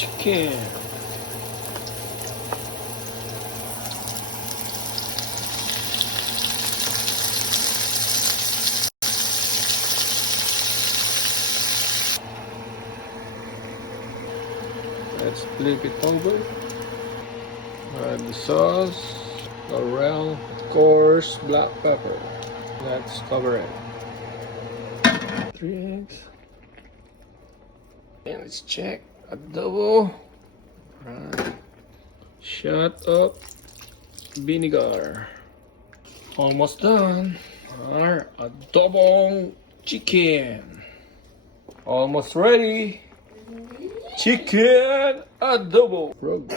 chicken. Let's flip it over. Add the sauce, laurel, of course, black pepper. Let's cover it. 3 eggs. And let's check. Adobo. Right. Shot of vinegar. Almost done. Our adobong chicken. Almost ready. Chicken adobo. Frog.